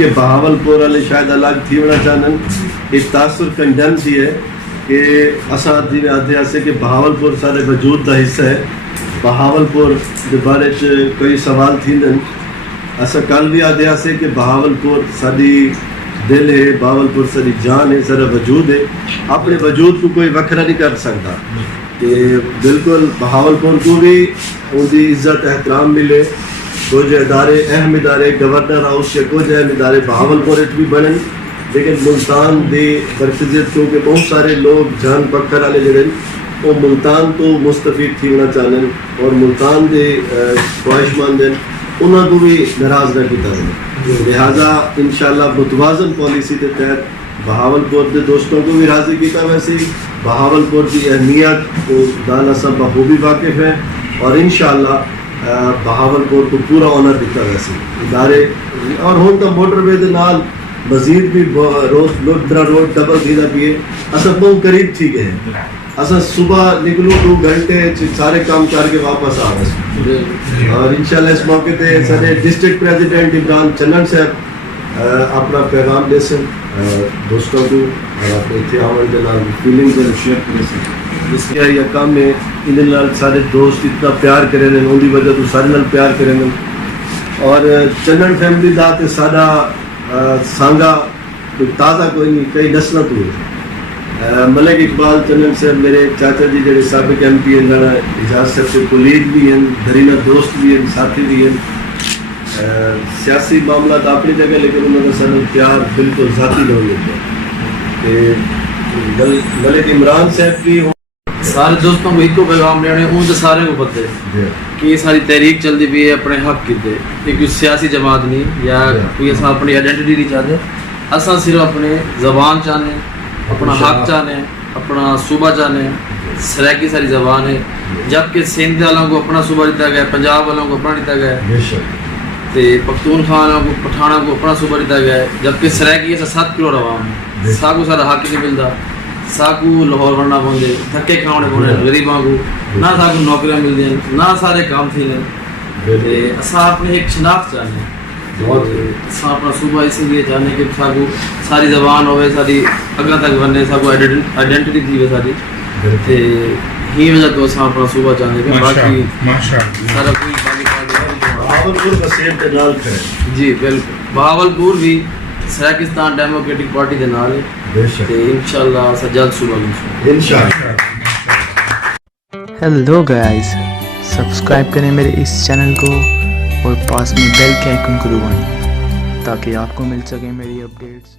کہ بہاولپور والے شاید الگ تھی ہونا چاہن ایک تاثر کنڈن تھی ہے کہ اساں جی آدھے سے کہ بہاولپور سارے وجود کا حصہ ہے. بہاولپور کے بارے کئی سوال تھیندن. اساں کل بھی آدھے سے کہ بہاولپور ساری دل ہے, بہاولپور ساری جان ہے, سارا وجود ہے. اپنے وجود کو کوئی وکھرا نہیں کر سکتا. کہ بالکل بہاولپور کو بھی ان کی عزت احترام ملے. کچھ ادارے اہم ادارے گورنر ہاؤس کے کچھ اہم ادارے بہاولپور بھی بنن, لیکن ملتان دی مرکزیت کیونکہ بہت سارے لوگ جان پکڑ والے جڑے وہ ملتان تو مستفید تھی ہونا چاہن اور ملتان دے خواہش مند ہیں انہوں کو بھی ناراض نہ کیتا ہے. لہٰذا انشاءاللہ متوازن پالیسی کے تحت بہاولپور کے دوستوں کو بھی راضی کیتا. ویسے بہاولپور کی اہمیت کو دانا سب بخوبی واقف ہیں اور انشاءاللہ بہاولپور کو پورا آنر دیتا. ویسے ادارے اور ہوں تو موٹر وے کے نال مزید بھی روز روڈ ڈبل تھینا پیے. اصل بہت قریب تھی گئے. اصل صبح نکلوں 2 گھنٹے سارے کام کر کے واپس آ گئے. اور انشاءاللہ اس موقع پہ سارے ڈسٹرکٹ پریزیڈنٹ عمران چنن صاحب اپنا پیغام دے سن دوستوں کو اور اپنے اتنے آمن کے نام فیلنگ شیئر کرے سن. جس کا یہ کام ہے ان سارے دوست اتنا پیار کریں ان کی وجہ تو سارے نال پیار کریں. اور چنن فیملی دا تے سارا سانگا کوئی تازہ کوئی نہیں, کئی نسلوں تو ہے. ملک اقبال چنن سے میرے چاچا جی جڑے سابق ایم پی ہیں, اجاز صاحب سے کلید بھی ہیں, دھرینہ دوست بھی ہیں, ساتھی بھی ہیں. سیاسی معاملات اپنی جگہ لیکن انہوں نے سن پیار بالکل ذاتی لوگ کہ ملک عمران صاحب کی سارے دوستوں کو ایک کو پیغام لینے ان سے سارے کو پتہ ہے کہ یہ ساری تحریک چل دی بھی ہے اپنے حق کی دے. یہ کوئی سیاسی جماعت نہیں یا کوئی ایسا اپنی آئیڈینٹی نہیں چاہتے. اصل صرف اپنے زبان چاہنے, اپنا حق چاہنے, اپنا صوبہ چاہنے. سرائکی ساری زبان ہے. جبکہ سندھ والوں کو اپنا صوبہ دیتا گیا, پنجاب والوں کو اپنا دیتا گیا ہے, پختونخوا والوں کو پٹھانا کو اپنا صوبہ دیتا گیا ہے. جبکہ سرائکی ایسا 7 کروڑ عوام ہے. ساکو سارا حق نہیں ملتا. ساکو لاہور بننا پوندے, دھکے کھانے پوندے غریباں کو, نہ ساکو نوکریاں ملدی ہیں, نہ سارے کام تھی ہیں. اساں اپنے ایک شناخت چاہنے اساں اپنا صوبہ اسی لیے چاہنے کہ ساکو ساری زبان ہوئے, ساری اگاں تک بننے, ساکو آئیڈینٹی تھی ہوئے ساری. تے ہی وجہ تو اساں اپنا صوبہ چاہنے کہ باقی سارا کوئی بہاولپور بسیب کے نال ہے. جی بالکل بہاولپور بھی سرائکستان ڈیموکریٹک پارٹی کے نال ہے. انشاءاللہ سجاد صوبہ انشاءاللہ. ہیلو گائز, سبسکرائب کریں میرے اس چینل کو اور پاس میں بیل کے آئیکن کو دبائیں تاکہ آپ کو مل سکیں میری اپڈیٹس.